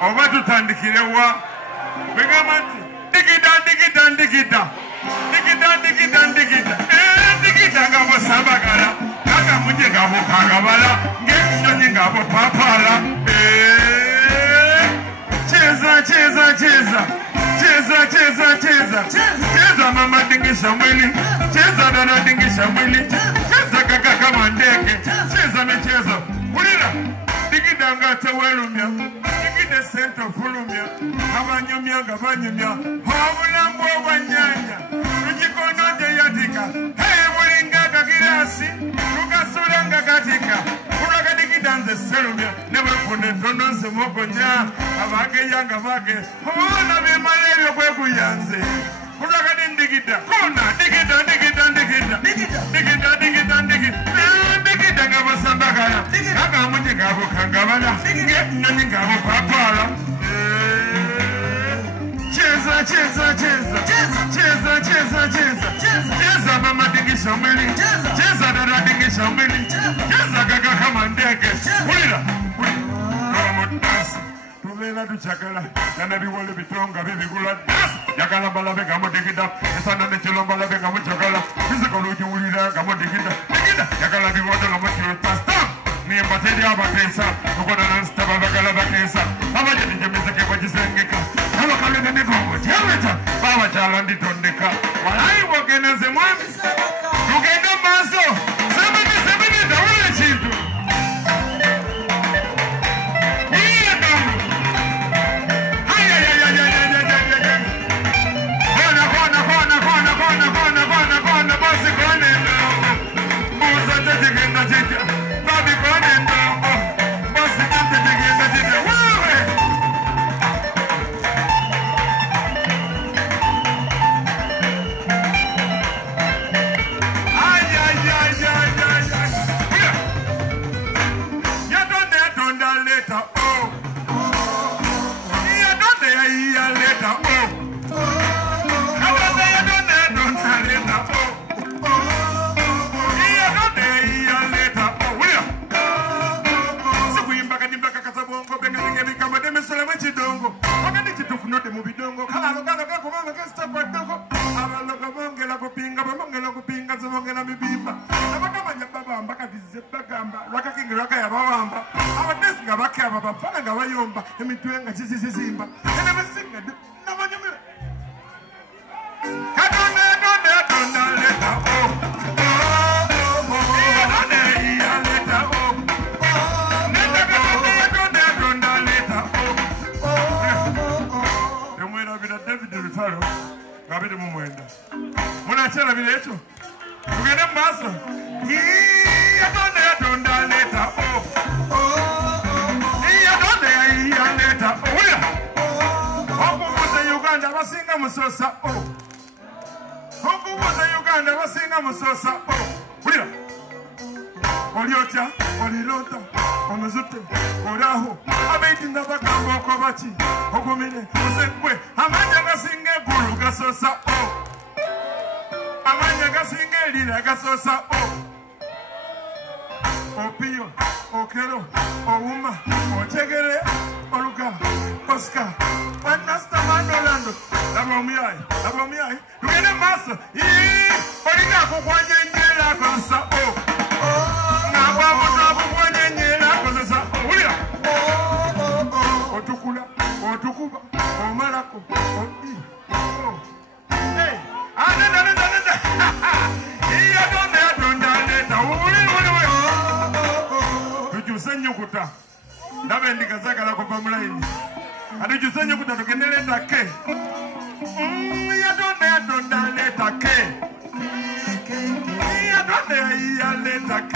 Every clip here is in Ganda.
oba tutandikire wa begamba nti digida nga bosabagala nga munye nga bokagabala ng'ekinyonyi nga bopapala cheza mama dingisha mwili cheza dada dingisha mwili cheza kaka kama ndege cheza michezo ulira digida nga tewelumya digida sento fulumya abanyumya nga banyumya obulambu obwanyanya rujikonoje yatika bulinga kakirasi tukasula nga katika ulaga digida nze selumya nebafuna entondo nze mogonya abage yanga bage obona bemala ebyo kwekuyanze ulaga digida kona digida nga basambagala agamunye ngabo kangabala ng'enyonyi ngabo papala cheza mama dingisha mwili cheza dada dingisha mwili cheza gaga kama ndege ulira tubela tuchakala nana biwole bitonga bibigula yakala balabe gamo digida esana ne chilomba labe gamo chakala bizikoluji ulira gamo digida yakala biwole gamo chilota ni mbateli abatesa ukona nanstaba bagala bakesa abaje nijemezeke kwa jisengeka halo kalenge nekongo teweta baba chala nditondeka walai bogeneze mwami tugenda maso sebeni dawule chintu Kona basi kone muza tetigenda tita babi kone basi tetigenda tita wewe ya donde leta ya donde ya leta Chidongo, wakati chitufunote mubidongo, kala kubanga kesta kwa dogo, abaloga bongela kupinga, zibongela mibimba, abakama nyababa mbaka dizebagamba, raka ya bawamba, abadesi nga baka baba, fana nga wayomba, emitwenga zizimba, ene mesinga, namanyumira. Kadonde leta, Gabide mumwenda munachela vile echo ugende maso ya donde leta ya leta uya okubuze Uganda basinga musosa okubuze Uganda basinga musosa uya Oliota, olilota, onozute, oraho, abeti ndabagambo kobachi, okumine, osekwe, amanya gasinge gulu gasosa amanya gasinge lila gasosa Opio, okero, ouma, ochegere, oluka, Oscar, Panasta Manolando, Labomiai, Lugene Master, Olina kukwanye njela kosa Otukuba, Omarako, hey, Tujusenyukuta, Davendi Kazaka Kopamulaini, and Tujusenyukuta to Keneleta K. Yadonda leta K. Yadonda leta K.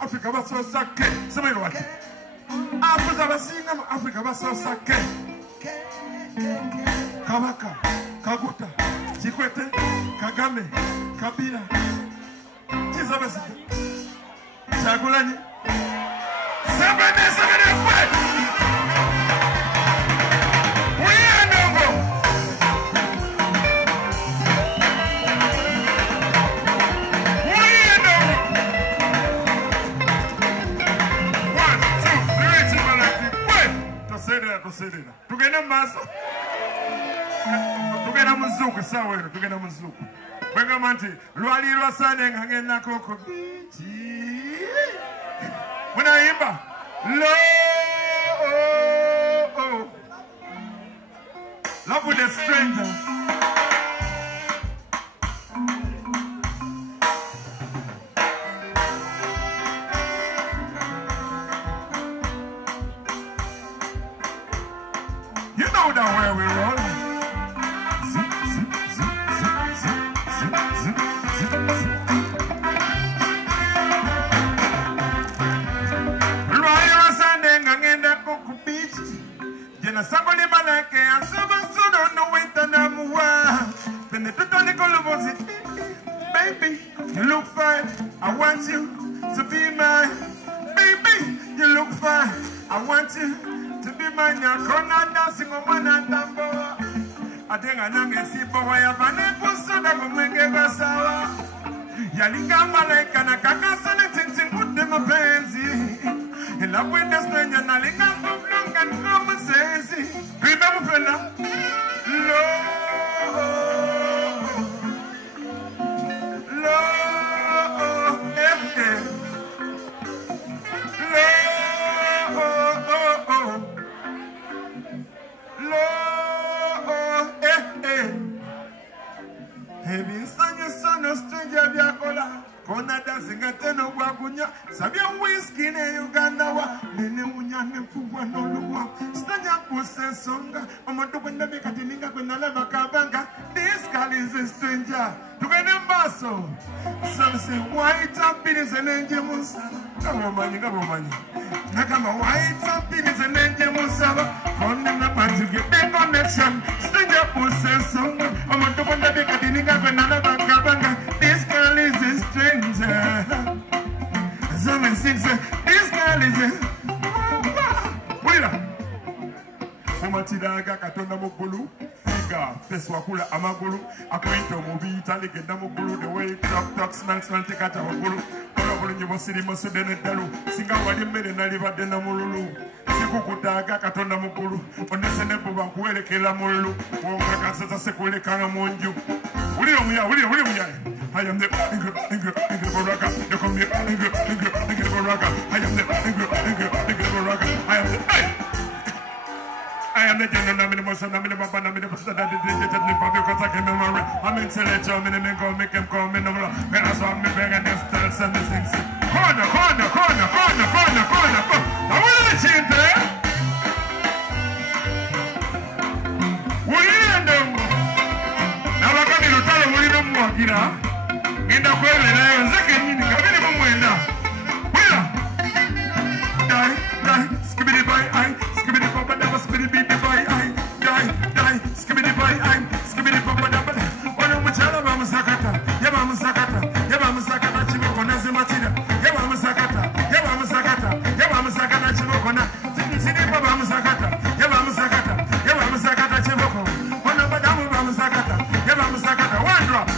Africa was so sake. Somebody what? Africa was singing Africa was so sake. Kawaka, Kaguta, Chikwete, Kagame, Kabila, Chizabasi, Chagulani, 7 tugenda muzuku sawa eno tugenda muzuku bwegamba nti lwali lwasande nga ngenda Koko bichi munayimba lo love with a stranger. You know that where we roll. Zip, zip, zip, zip, zip, zip, zip, zip, zip. Royal Sunday, ngenda Koko Beach. Jena saboli malake, asaba sudo no winter namuwa. Then the totally color it. Baby, you look fine. I want you to be mine. Baby, you look fine. I want you to be mine. Kona dancing on one and tambo. I think I know si boy abane kusoda kumenge basawa. Yalinga malaika na kaka sana tintin kude mapenzi. In love with the stranger na linga kumlong and come sensi. Remember fella? Kona dancing at no wagunya, Sabia whiskey ne Uganda wa, Nene Munyane Fuwa no Lua, Stanya Pusa Songa, Omoto when the Bicatininga when Alava Kabanga, this girl is a stranger, to get a basso. Some say white up it is an angel Musa. Come on, money. Nakama white up it is an angel Musa. From the Napa to get the connection, Stanya Pusa Songa, Omoto when the Bicatininga when Alava Kabanga, this girl is a stranger. 7-6, this girl is a Umatidaga Katonda Mokulu, Figa, Feswakula Amagulu, Aquento Mobi, Italic and Damogulu, the way Talk Snanks Manticata Mokulu, Honorable University Mosudene Dalu, Singawa made and Aliva Denamulu, Sikutaga Katonda Mokulu, on the Senepo Banquele Kela Molu, Wakasa Sekule Karamonju. William, I am the Ingrid Baraka, the Ingrid Baraka, I am the Ingrid Baraka, I am the general Naminimosa, Naminababa, Naminimosa, that did the public because I can remember. I'm in Selection, and then go make him come in. And I saw me beg and just tell some things. Corner. I will let you in there. We end them. Now I got to tell you what you don't want, you know. In the world, and I was looking in the minimum window. Die, skibidi by eye, skibidi papa dabba, skibidi by eye, die, skibidi by eye, skibidi papa dabba. One of my child, Mamusakata, Yabamusakata, Chimokona Zimatida, Yabamusakata, Chimokona, Sidi Papa Musakata, Yabamusakata, Chimoko, one of Madame Bamusakata, Yabamusakata, one drop.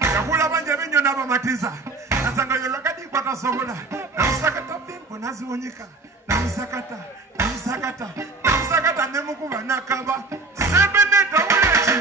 Yakula Banjavino Naba Matiza, Nasanga Yolakati Patasola. Namusakata pimpo nazionyeka namusakata nemukuba nakaba sebeneta ulechi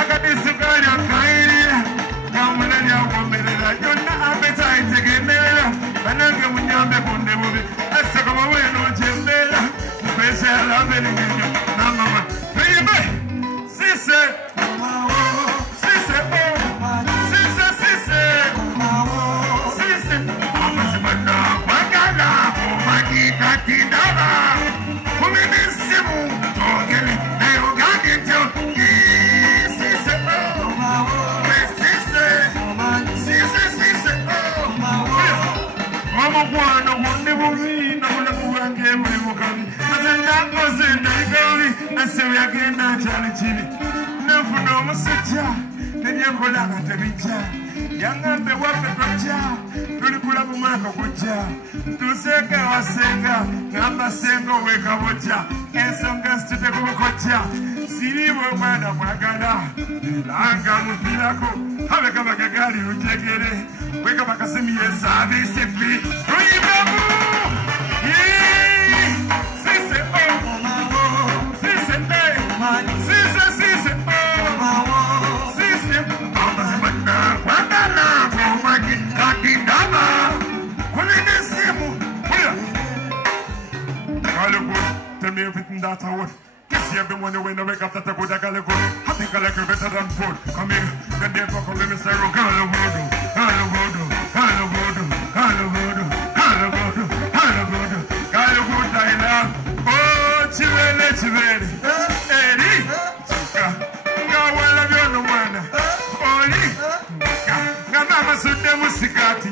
I got this yagenda nkyali kibi nenfuna omusajja nebyenkola nga tebijja yangambe waffe tojja tulikula mu mwaka gujja tuseeka ewasenga ngamba senga owekabojja ensonga zitutekubukojja siriibwe omwana mwagala langa mufirako abekabaga gali lujegere wekabakasimiye saabisipi tuyimbemu sise sise sise sise sise amazimana kwandala kumagi kakindama kulinde simu kuya kale ko tell me everything that I want. Kiss everyone when I wake up that I go to Galago. I think I like a better than food. Come here, the day for calling me Sarah Galagodo, Galagodo, Galagodo, Galagodo, Galagodo, Galagodo, Galagodo, I love. Oh, Chivele, Chivele, Eddie, Gawala, no one, Oli, Gamma Sunday Musikati,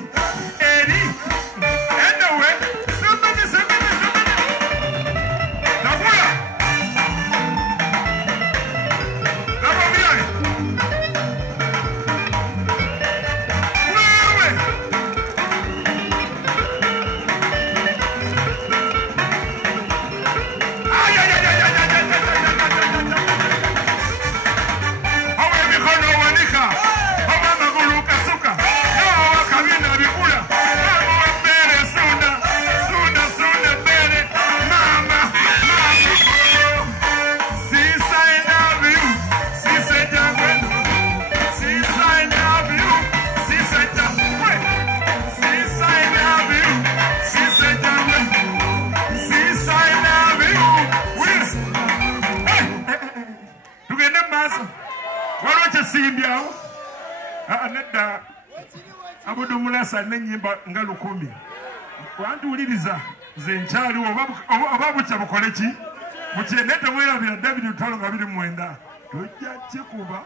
Eddie, and the way, somebody. Abdul Mulaasi n'ennyimba nga 10 wantuwuliriza ze nkyali oba bukya bukole ki bukye naye temwerabira David Lutalo nga 29 tojja kikuba